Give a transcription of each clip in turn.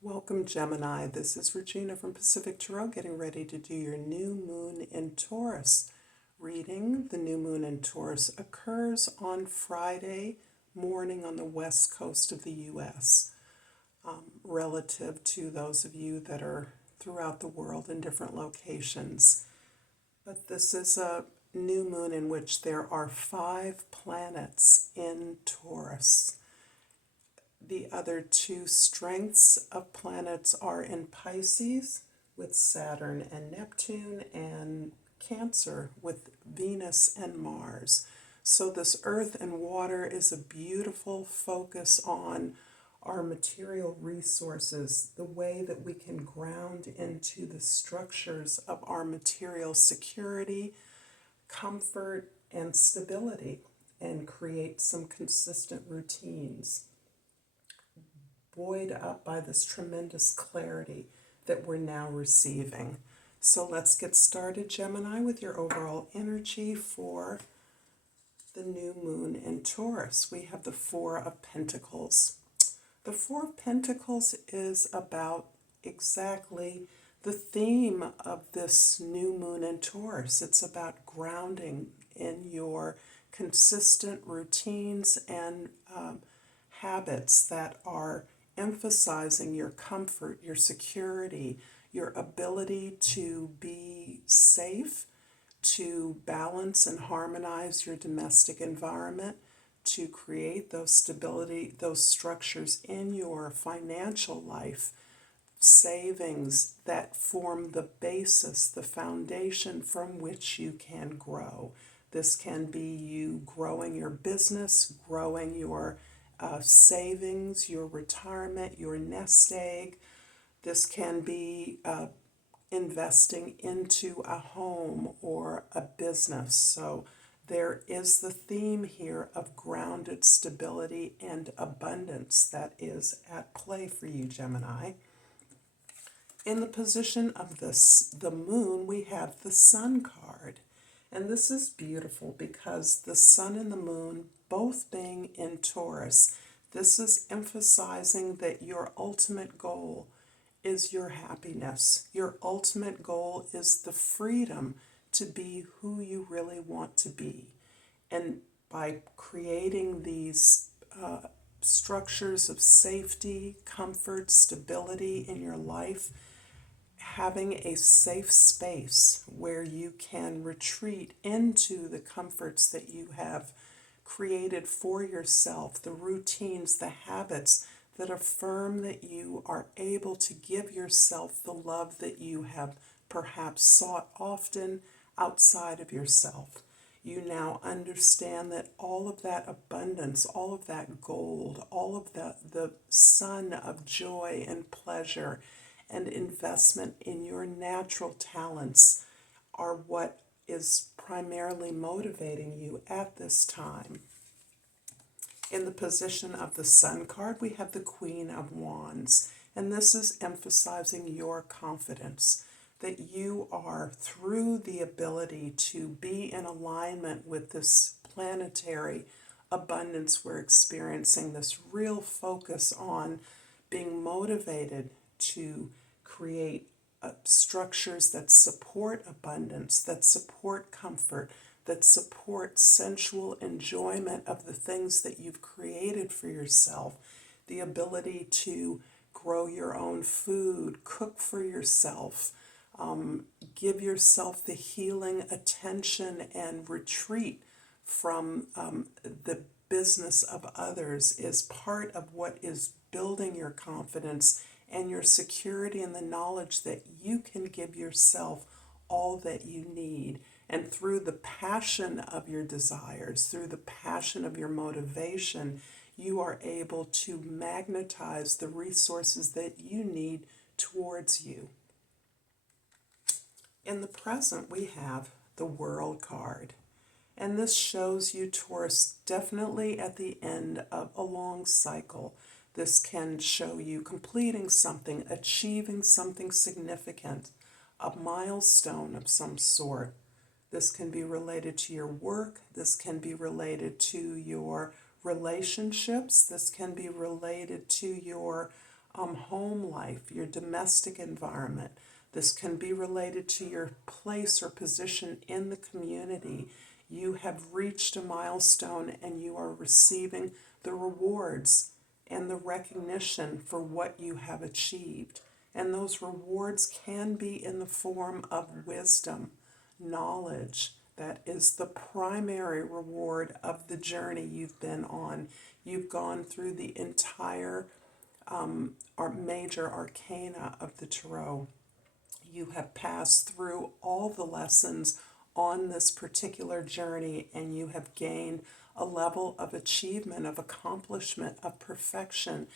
Welcome, Gemini. This is Regina from Pacific Tarot, getting ready to do your new moon in Taurus reading. The new moon in Taurus occurs on Friday morning on the west coast of the U.S., relative to those of you that are throughout the world in different locations. But this is a new moon in which there are 5 planets in Taurus. The other 2 strengths of planets are in Pisces with Saturn and Neptune, and Cancer with Venus and Mars. So this earth and water is a beautiful focus on our material resources, the way that we can ground into the structures of our material security, comfort, and stability, and create some consistent routines, buoyed up by this tremendous clarity that we're now receiving. So let's get started, Gemini, with your overall energy for the new moon in Taurus. We have the Four of Pentacles. The Four of Pentacles is about exactly the theme of this new moon in Taurus. It's about grounding in your consistent routines and habits that are emphasizing your comfort, your security, your ability to be safe, to balance and harmonize your domestic environment, to create those stability, those structures in your financial life, savings that form the basis, the foundation from which you can grow. This can be you growing your business, growing your savings, your retirement, your nest egg. This can be investing into a home or a business. So there is the theme here of grounded stability and abundance that is at play for you, Gemini. In the position of the moon, we have the Sun card. And this is beautiful because the Sun and the Moon both being in Taurus, this is emphasizing that your ultimate goal is your happiness. Your ultimate goal is the freedom to be who you really want to be. And by creating these structures of safety, comfort, stability in your life, having a safe space where you can retreat into the comforts that you have created for yourself, the routines, the habits that affirm that you are able to give yourself the love that you have perhaps sought often outside of yourself. You now understand that all of that abundance, all of that gold, all of the sun of joy and pleasure and investment in your natural talents are what is primarily motivating you at this time. In the position of the Sun card, we have the Queen of Wands, and this is emphasizing your confidence, that you are, through the ability to be in alignment with this planetary abundance we're experiencing, this real focus on being motivated to create structures that support abundance, that support comfort, that support sensual enjoyment of the things that you've created for yourself, the ability to grow your own food, cook for yourself, give yourself the healing attention and retreat from the business of others is part of what is building your confidence and your security in the knowledge that you can give yourself all that you need. And through the passion of your desires, through the passion of your motivation, you are able to magnetize the resources that you need towards you. In the present, we have the World card. And this shows you, Taurus, definitely at the end of a long cycle. This can show you completing something, achieving something significant, a milestone of some sort. This can be related to your work. This can be related to your relationships. This can be related to your home life, your domestic environment. This can be related to your place or position in the community. You have reached a milestone and you are receiving the rewards and the recognition for what you have achieved. And those rewards can be in the form of wisdom, knowledge. That is the primary reward of the journey you've been on. You've gone through the entire our major arcana of the Tarot. You have passed through all the lessons on this particular journey, and you have gained a level of achievement, of accomplishment, of perfection,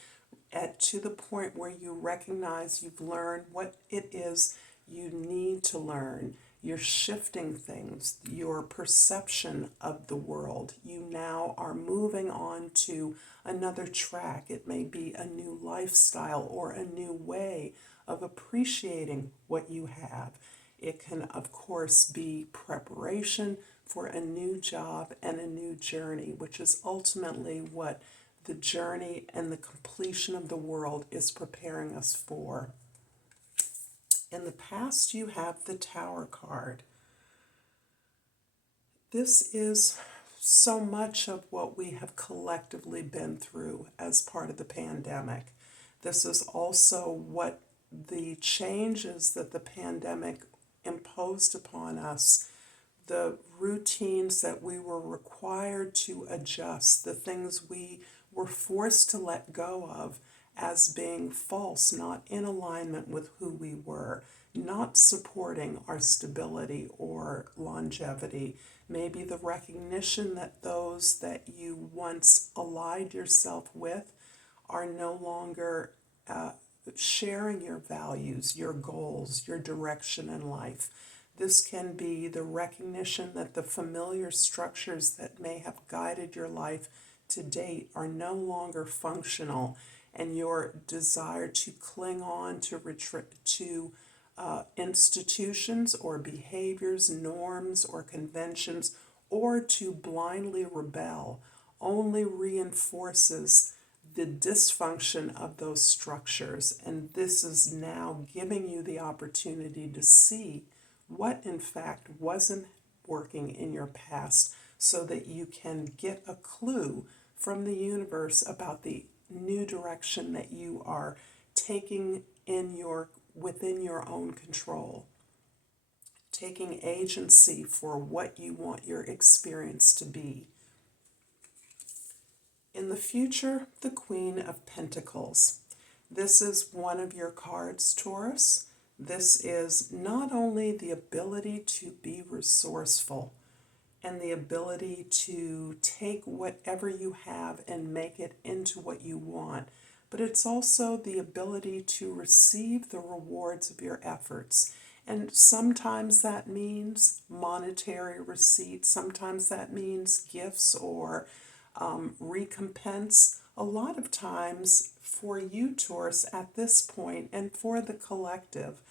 to the point where you recognize you've learned what it is you need to learn. You're shifting things, your perception of the world. You now are moving on to another track. It may be a new lifestyle or a new way of appreciating what you have. It can, of course, be preparation for a new job and a new journey, which is ultimately what the journey and the completion of the world is preparing us for. In the past, you have the Tower card. This is so much of what we have collectively been through as part of the pandemic. This is also what the changes that the pandemic imposed upon us, the routines that we were required to adjust, the things we were forced to let go of as being false, not in alignment with who we were, not supporting our stability or longevity. Maybe the recognition that those that you once allied yourself with are no longer sharing your values, your goals, your direction in life. This can be the recognition that the familiar structures that may have guided your life to date are no longer functional, and your desire to cling on to institutions or behaviors, norms or conventions, or to blindly rebel only reinforces the dysfunction of those structures. And this is now giving you the opportunity to see what in fact wasn't working in your past, so that you can get a clue from the universe about the new direction that you are taking within your own control, taking agency for what you want your experience to be. In the future, the Queen of Pentacles. This is one of your cards, Taurus. This is not only the ability to be resourceful and the ability to take whatever you have and make it into what you want, but it's also the ability to receive the rewards of your efforts. And sometimes that means monetary receipt, sometimes that means gifts or recompense. A lot of times for you, Taurus, at this point, and for the collective,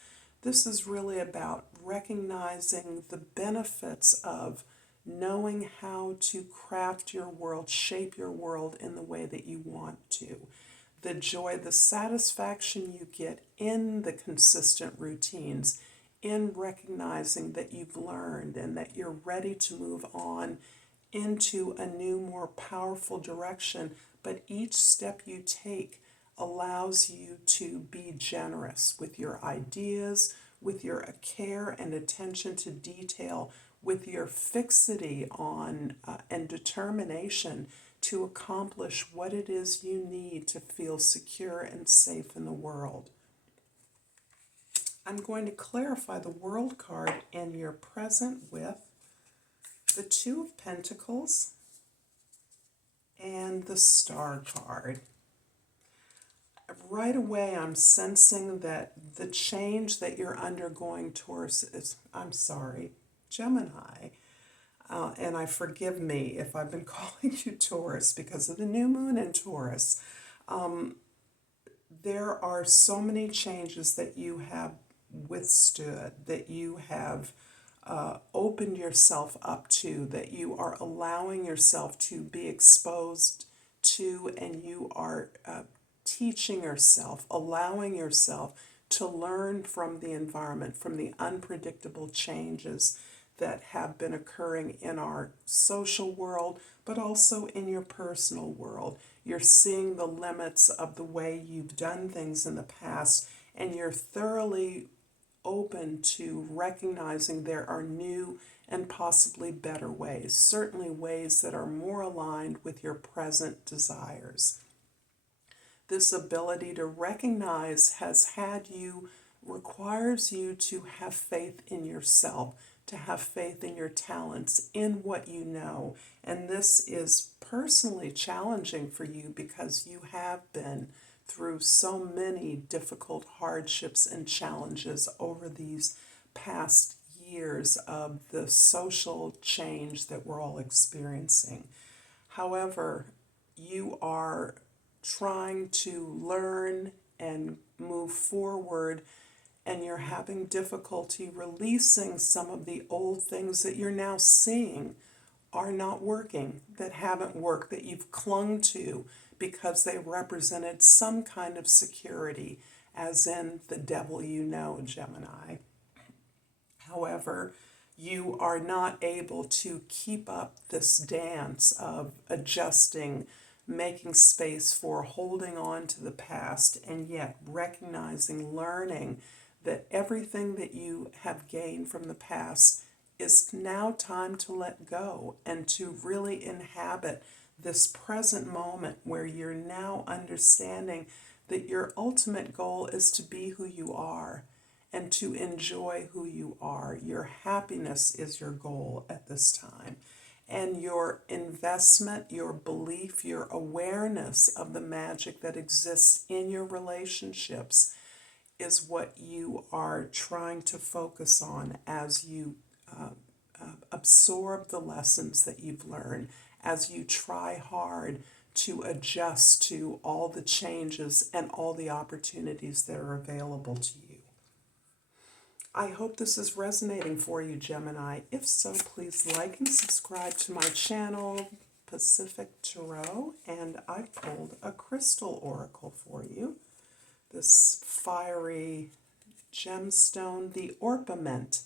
this is really about recognizing the benefits of knowing how to craft your world, shape your world in the way that you want to. The joy, the satisfaction you get in the consistent routines, in recognizing that you've learned and that you're ready to move on into a new, more powerful direction. But each step you take allows you to be generous with your ideas, with your care and attention to detail, with your fixity on and determination to accomplish what it is you need to feel secure and safe in the world. I'm going to clarify the World card in your present with the Two of Pentacles and the Star card. Right away, I'm sensing that the change that you're undergoing, Taurus, Gemini, and forgive me if I've been calling you Taurus because of the new moon in Taurus. There are so many changes that you have withstood, that you have opened yourself up to, that you are allowing yourself to be exposed to, and you are teaching yourself, allowing yourself to learn from the environment, from the unpredictable changes that have been occurring in our social world, but also in your personal world. You're seeing the limits of the way you've done things in the past, and you're thoroughly open to recognizing there are new and possibly better ways, certainly ways that are more aligned with your present desires. This ability to recognize requires you to have faith in yourself, to have faith in your talents, in what you know. And this is personally challenging for you because you have been through so many difficult hardships and challenges over these past years of the social change that we're all experiencing. However, you are trying to learn and move forward, and you're having difficulty releasing some of the old things that you're now seeing are not working, that haven't worked, that you've clung to because they represented some kind of security, as in the devil you know, Gemini. However, you are not able to keep up this dance of adjusting, making space for holding on to the past, and yet recognizing, learning that everything that you have gained from the past is now time to let go and to really inhabit this present moment where you're now understanding that your ultimate goal is to be who you are and to enjoy who you are. Your happiness is your goal at this time. And your investment, your belief, your awareness of the magic that exists in your relationships is what you are trying to focus on as you absorb the lessons that you've learned, as you try hard to adjust to all the changes and all the opportunities that are available to you. I hope this is resonating for you, Gemini. If so, please like and subscribe to my channel, Pacific Tarot, and I pulled a crystal oracle for you. This fiery gemstone, the orpiment,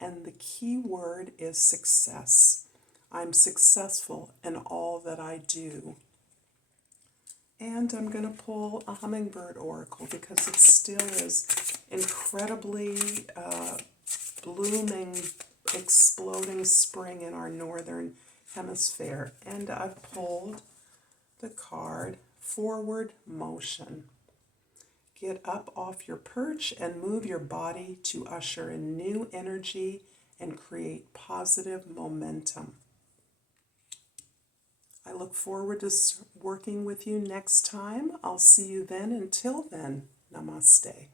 and the key word is success. I'm successful in all that I do. And I'm going to pull a hummingbird oracle because it still is incredibly blooming, exploding spring in our northern hemisphere. And I've pulled the card Forward Motion. Get up off your perch and move your body to usher in new energy and create positive momentum. I look forward to working with you next time. I'll see you then. Until then, namaste.